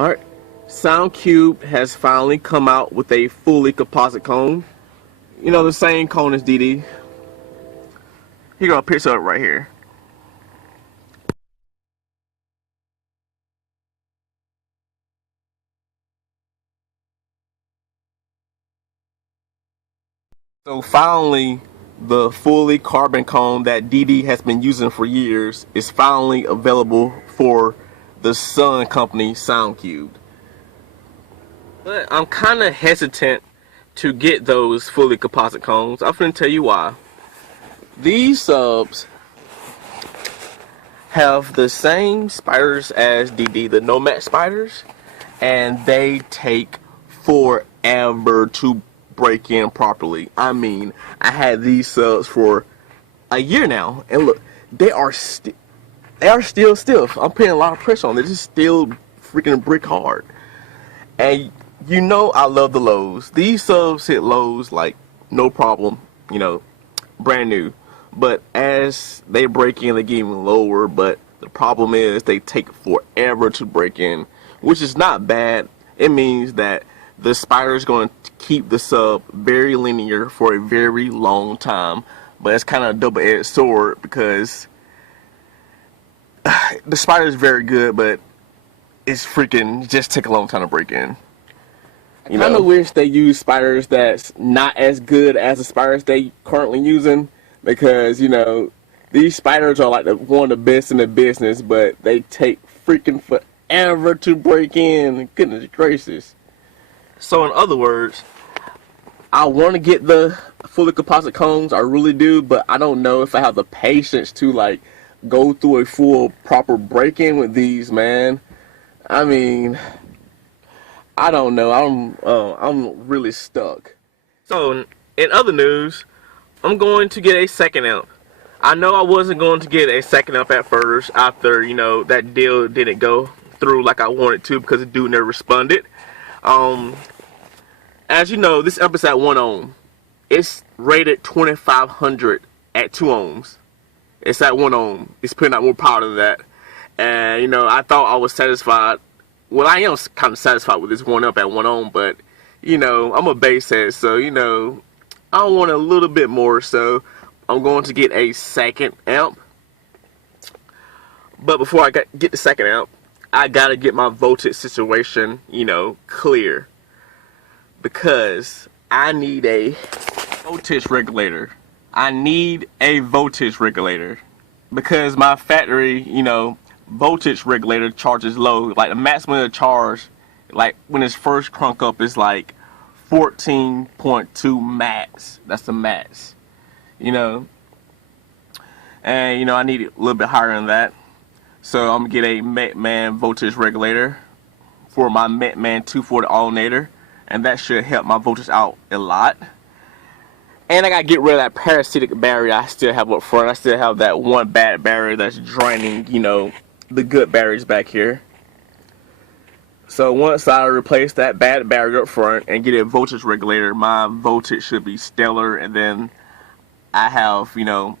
Alright, SoundQubed has finally come out with a fully composite cone. You know, the same cone as DD. Here you go, picture up right here. So finally, the fully carbon cone that DD has been using for years is finally available for the Sun company SoundQubed. But I'm kind of hesitant to get those fully composite cones. I'm going to tell you why. These subs have the same spiders as DD, the Nomad spiders, and they take forever to break in properly. I mean, I had these subs for a year now, and look, they are still stiff. I'm putting a lot of pressure on them. They're just still freaking brick hard. And you know I love the lows. These subs hit lows like no problem, you know, brand new. But as they break in, they get even lower. But the problem is they take forever to break in, which is not bad. It means that the spider is going to keep the sub very linear for a very long time. But it's kind of a double-edged sword because the spider is very good, but it's freaking just take a long time to break in. I kind of wish they use spiders that's not as good as the spiders they currently using, because you know these spiders are like one of the best in the business, but they take freaking forever to break in. Goodness gracious. So in other words, I want to get the fully composite cones, I really do, but I don't know if I have the patience to like go through a full proper break-in with these, man. I mean, I don't know. I'm really stuck. So in other news, I'm going to get a second amp. I know I wasn't going to get a second amp at first after, you know, that deal didn't go through like I wanted to because the dude never responded. As you know, this amp is at 1 ohm. It's rated 2500 at 2 ohms. It's at 1 ohm. It's putting out more power than that. And, you know, I thought I was satisfied. Well, I am kind of satisfied with this 1 amp at 1 ohm, but, you know, I'm a bass head, so, you know, I want a little bit more, so I'm going to get a second amp. But before I get the second amp, I gotta get my voltage situation, you know, clear. Because I need a voltage regulator. I need a voltage regulator. Because my factory, you know, voltage regulator charges low. Like the maximum charge, like when it's first crunk up, is like 14.2 max. That's the max. You know. And, you know, I need it a little bit higher than that. So I'm going to get a Metman voltage regulator for my Metman 240 alternator. And that should help my voltage out a lot. And I got to get rid of that parasitic battery I still have up front. I still have that one bad battery that's draining, you know, the good batteries back here. So once I replace that bad battery up front and get a voltage regulator, my voltage should be stellar. And then I have, you know,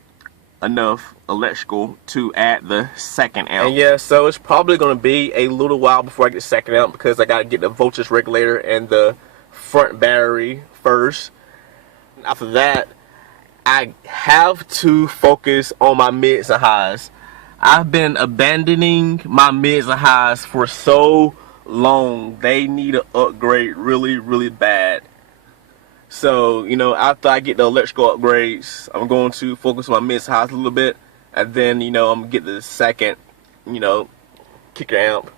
enough electrical to add the second amp. And yeah, so it's probably going to be a little while before I get the second amp because I got to get the voltage regulator and the front battery first. After that, I have to focus on my mids and highs. I've been abandoning my mids and highs for so long. They need an upgrade really, really bad. So, you know, after I get the electrical upgrades, I'm going to focus on my mids and highs a little bit. And then, you know, I'm going to get the second, you know, kicker amp.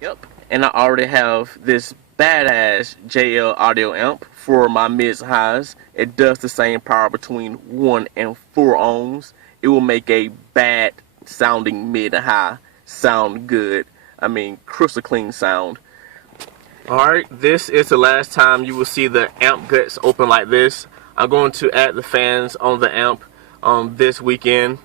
Yep. And I already have this badass JL audio amp for my mids and highs. It does the same power between 1 and 4 ohms. It will make a bad sounding mid and high sound good. I mean, crystal clean sound. Alright, this is the last time you will see the amp guts open like this. I'm going to add the fans on the amp this weekend.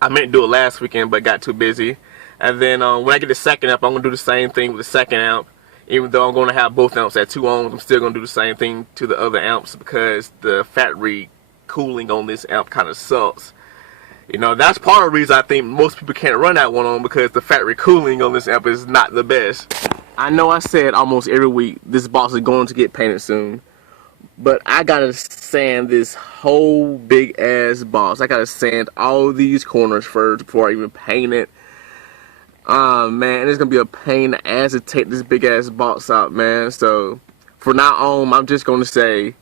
I meant to do it last weekend but got too busy. And then when I get the second amp, I'm going to do the same thing with the second amp. Even though I'm going to have both amps at 2 ohms, I'm still going to do the same thing to the other amps because the factory cooling on this amp kind of sucks. You know, that's part of the reason I think most people can't run that 1 ohm, because the factory cooling on this amp is not the best. I know I said almost every week this box is going to get painted soon, but I gotta sand this whole big ass box. I gotta sand all these corners first before I even paint it. Man, it's gonna be a pain in the ass to take this big ass box out, man. So for now on, I'm just gonna say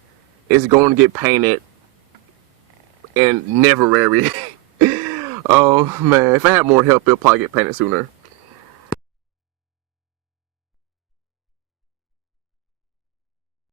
it's going to get painted and never. Oh man, if I had more help, it'll probably get painted sooner.